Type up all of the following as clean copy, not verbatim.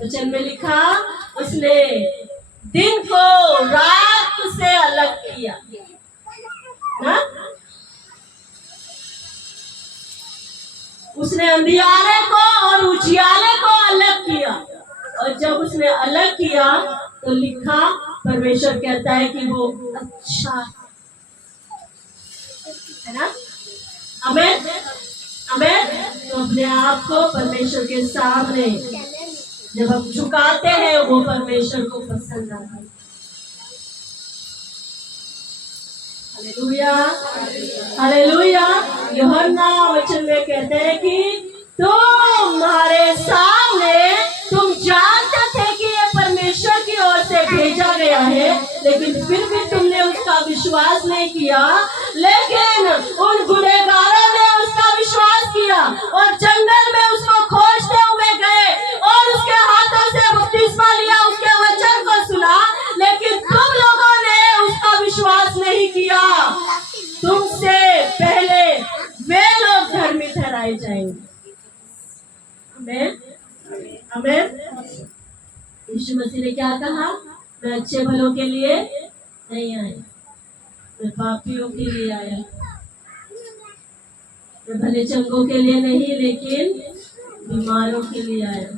वचन में लिखा, उसने दिन को रात से अलग किया ना? उसने अंधियारे को और उजियारे को अलग किया, और जब उसने अलग किया तो लिखा, परमेश्वर कहता है कि वो अच्छा है ना? आमीन आमीन। तो अपने आप को परमेश्वर के सामने जब हम झुकाते हैं, वो परमेश्वर को पसंद आता है। Hallelujah hallelujah. यूहन्ना वचन में कहते हैं कि तुम्हारे सामने तुम जानते थे कि ये परमेश्वर की ओर से भेजा गया है, लेकिन फिर भी तुमने उसका विश्वास नहीं किया। लेकिन उन गुनहगारों ने उसका विश्वास किया और जंगल में उसको खोजते हुए गए और उसके हाथों से बपतिस्मा लिया, उसके वचन को सुना, लेकिन तुम लोगों ने उसका विश्वास नहीं किया। तुमसे पहले वे लोग धर्मी ठहराए जाएंगे। आमीन आमीन। यीशु मसीह ने क्या कहा? मैं अच्छे भलों के लिए नहीं आया, मैं पापियों के लिए आया। मैं भले चंगों के लिए नहीं, लेकिन बीमारों के लिए आया।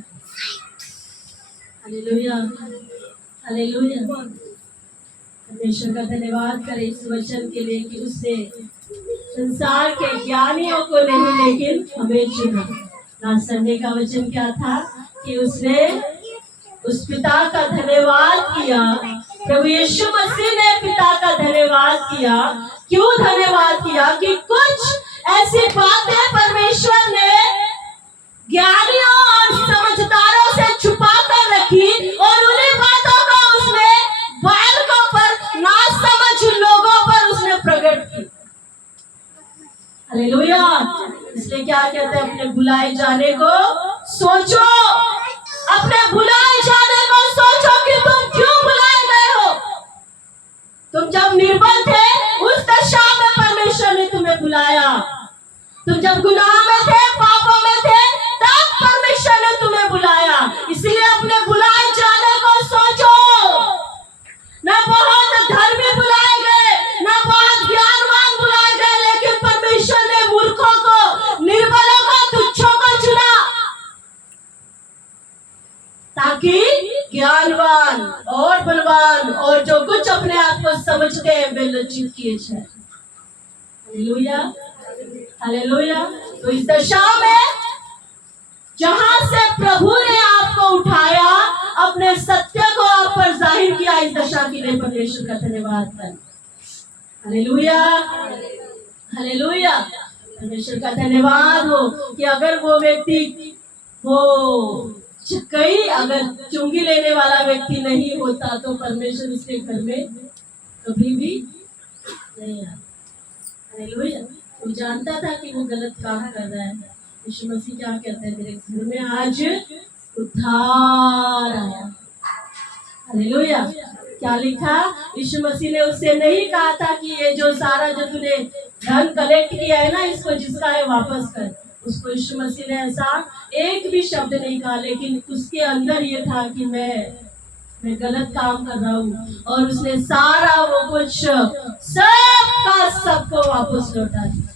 Hallelujah hallelujah. परमेश्वर का धन्यवाद करें इस वचन के लिए कि उसने संसार के ज्ञानियों को नहीं, लेकिन हमें चुना। लास्ट संडे का वचन क्या था? कि उसने उस पिता का धन्यवाद किया। प्रभु यीशु मसीह ने पिता का धन्यवाद किया। क्यों धन्यवाद किया? कि कुछ ऐसी बातें परमेश्वर ने ज्ञानियों और समझदारों से छुपा कर रखी, और उन्हीं बातों को उसने बालकों पर, ना समझ लोगों पर उसने प्रकट की। हालेलुया। इसलिए क्या कहते हैं? अपने बुलाए जाने को सोचो, अपने बुलाए जाने को सोचो कि तुम क्यों बुलाए गए हो। तुम जब निर्बल थे, उस दशा में परमेश्वर ने तुम्हें बुलाया। तुम जब गुनाह में थे, पापों में थे, तब परमेश्वर ने तुम्हें बुलाया। इसलिए अपने बुलाए जाने को सोचो। ना बहुत धर्मी बुलाए गए, ना बहुत ज्ञानवान बुलाए गए, लेकिन परमेश्वर ने मूर्खों को, निर्बलों को, तुच्छों को चुना, ताकि ज्ञानवान और बलवान और जो कुछ अपने आप को समझते हैं वे लज्जित किए जाए। Hallelujah hallelujah. तो इस दशा में जहां से प्रभु ने आपको उठाया, अपने सत्य को आप पर जाहिर किया, इस दशा के लिए परमेश्वर का धन्यवाद करें। Hallelujah hallelujah. परमेश्वर का धन्यवाद हो कि अगर वो व्यक्ति, वो कई अगर चुंगी लेने वाला व्यक्ति नहीं होता, तो परमेश्वर उसके घर में कभी भी नहीं आता। हालेलुया। वो जानता था कि वो गलत काम कर रहा है। यीशु मसीह क्या कहते हैं? मेरे घर में आज उद्धार आया। हालेलुया। क्या लिखा? यीशु मसीह ने उससे नहीं कहा था कि ये जो सारा जो तूने धन कलेक्ट किया है ना, इसको जिसका है वापस कर। उसको यीशु मसीह ने ऐसा एक भी शब्द नहीं कहा, लेकिन उसके अंदर ये था कि मैं गलत काम कर रहा हूँ, और उसने सारा वो कुछ सबका सबको वापस लौटा दिया।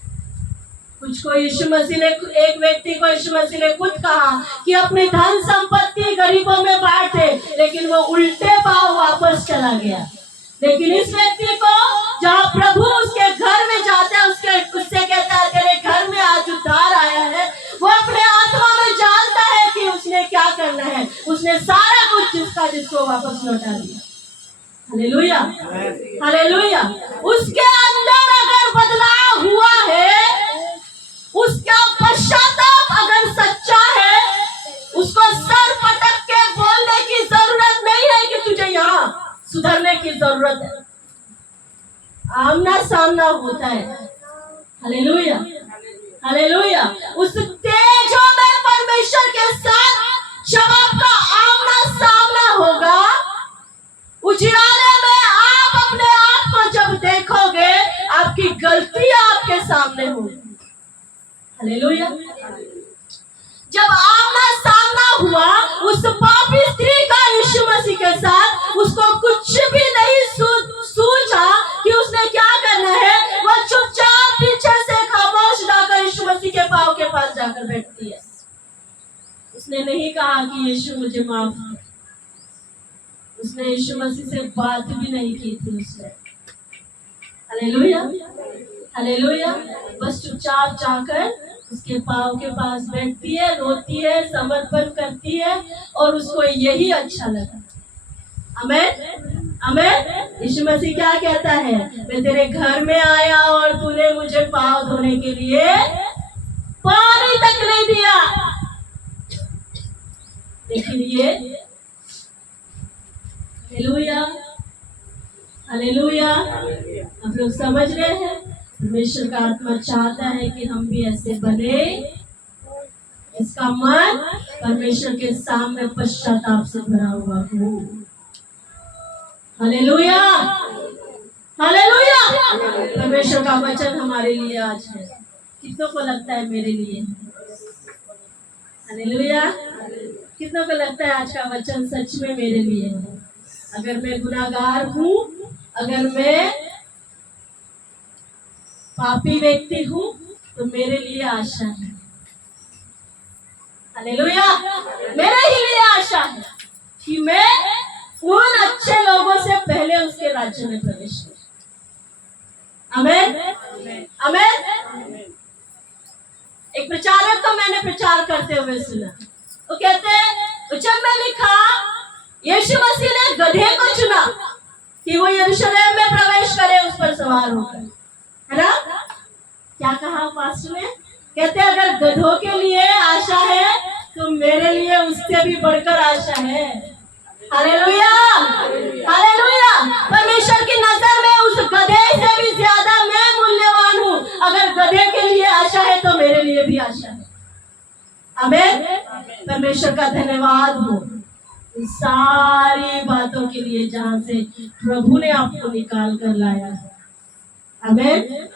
कुछ को यीशु मसीह ने, एक व्यक्ति को यीशु मसीह ने खुद कहा कि अपनी धन संपत्ति गरीबों में बांट दे, लेकिन वो उल्टे पांव वापस चला गया। लेकिन इस व्यक्ति को, जहाँ प्रभु उसके घर में जाता है, उससे कहता है तेरे घर में आज उद्धार आया है, वो अपने आत्मा में जानता है कि उसने क्या करना है। उसने सारा कुछ जिसको वापस लौटा दिया। Hallelujah hallelujah. उसके अंदर अगर बदलाव हुआ है, उसका पश्चाताप अगर सच्चा है, उसको सर पटक के बोलने की जरूरत नहीं है कि तुझे यहाँ सुधरने की जरूरत है। आमना सामना होता है। Hallelujah hallelujah. उस तेजों में परमेश्वर के साथ जब आपका आमना सामना होगा, उजियारे में आप अपने आप को जब देखोगे, आपकी गलतियां आपके सामने होगी। हालेलुया। जब आमना सामना हुआ उस पापी उसने नहीं कहा कि यीशु मुझे माफ कर। उसने यीशु मसीह से बात भी नहीं की थी उसने। Hallelujah, hallelujah. बस चुपचाप जाकर उसके पाँव के पास बैठती है, रोती है, समर्पण करती है, और उसको यही अच्छा लगा। आमीन, आमीन। यीशु मसीह क्या कहता है? मैं तेरे घर में आया और तूने मुझे पाँव धोने के लिए पानी तक नहीं दिया। लेकिन ये हालेलुया, हालेलुया, आप लोग समझ रहे हैं? परमेश्वर का आत्मा चाहता है कि हम भी ऐसे बने। इसका मन परमेश्वर के सामने पश्चाताप से भरा हुआ हो। Hallelujah, hallelujah. परमेश्वर का वचन हमारे लिए आज है। कितनों को लगता है मेरे लिए? हालेलुया। कितनों को लगता है आज का वचन सच में मेरे लिए है? अगर मैं गुनाहगार हूँ, अगर मैं पापी व्यक्ति हूँ, तो मेरे लिए आशा है। हालेलुया। मेरे ही लिए आशा है कि मैं उन अच्छे लोगों से पहले उसके राज्य में प्रवेश करूं। आमीन, आमीन। एक प्रचारक को मैंने प्रचार करते हुए सुना। वो कहते हैं, जब मैं लिखा यीशु मसीह ने गधे को चुना कि वो यरूशलेम में प्रवेश करे उस पर सवार होकर, है ना? क्या कहा पास्टर ने? कहते अगर गधों के लिए आशा है तो मेरे लिए उससे भी बढ़कर आशा है। Hallelujah, hallelujah. परमेश्वर की नजर में उस गधे से भी ज्यादा मैं मूल्यवान हूँ। अगर गधे के लिए आशा है तो मेरे लिए भी आशा है। आमीन। परमेश्वर का धन्यवाद हो सारी बातों के लिए जहां से प्रभु ने आपको निकाल कर लाया है। आमीन,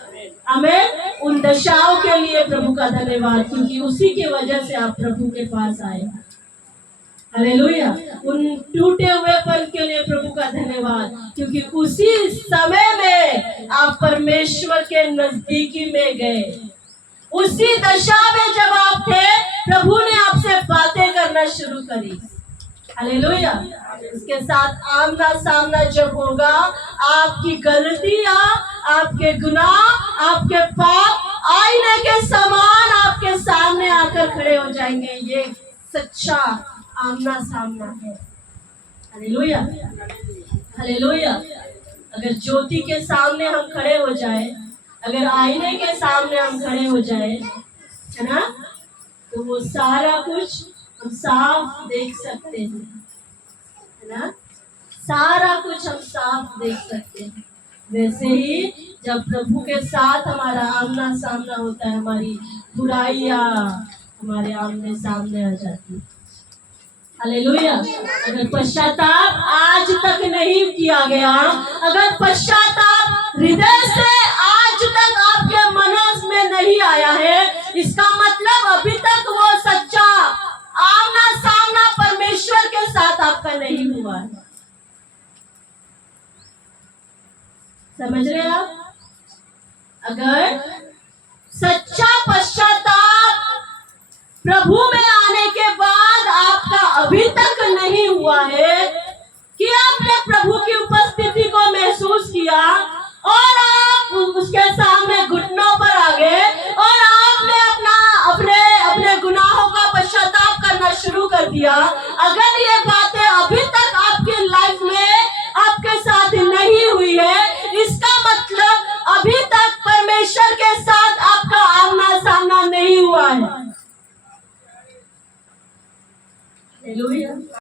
आमीन। उन दशाओं के लिए प्रभु का धन्यवाद, क्योंकि उसी की वजह से आप प्रभु के पास आए। हालेलुया। उन टूटे हुए पल के लिए प्रभु का धन्यवाद, क्योंकि उसी समय में आप परमेश्वर के नजदीकी में गए। उसी दशा में जब आप थे, प्रभु ने आपसे बातें करना शुरू करी। हालेलुया। इसके साथ आमना सामना जब होगा, आपकी गलतियां, आपके गुनाह, आपके पाप आईने के समान आपके सामने आकर खड़े हो जाएंगे। ये सच्चा आमना सामना है। Hallelujah, hallelujah. अगर ज्योति के सामने हम खड़े हो जाए, अगर आईने के सामने हम खड़े हो जाए, है ना, तो वो सारा कुछ हम साफ देख सकते हैं, है ना? सारा कुछ हम साफ देख सकते हैं। वैसे ही जब प्रभु के साथ हमारा आमना सामना होता है, हमारी बुराइयां हमारे आमने सामने आ जाती है। हालेलुया। अगर पश्चाताप आज तक नहीं किया गया, अगर पश्चाताप हृदय से आज तक आपके मनस में नहीं आया है, इसका मतलब अभी तक वो सच्चा आमना सामना परमेश्वर के साथ आपका नहीं हुआ है। समझ रहे आप? अगर सच्चा पश्चाताप प्रभु में आने के बाद आपका अभी तक नहीं हुआ है कि आपने प्रभु की उपस्थिति को महसूस किया और आप उसके सामने घुटनों पर आ गए और आपने अपने गुनाहों का पश्चाताप करना शुरू कर दिया, अगर ये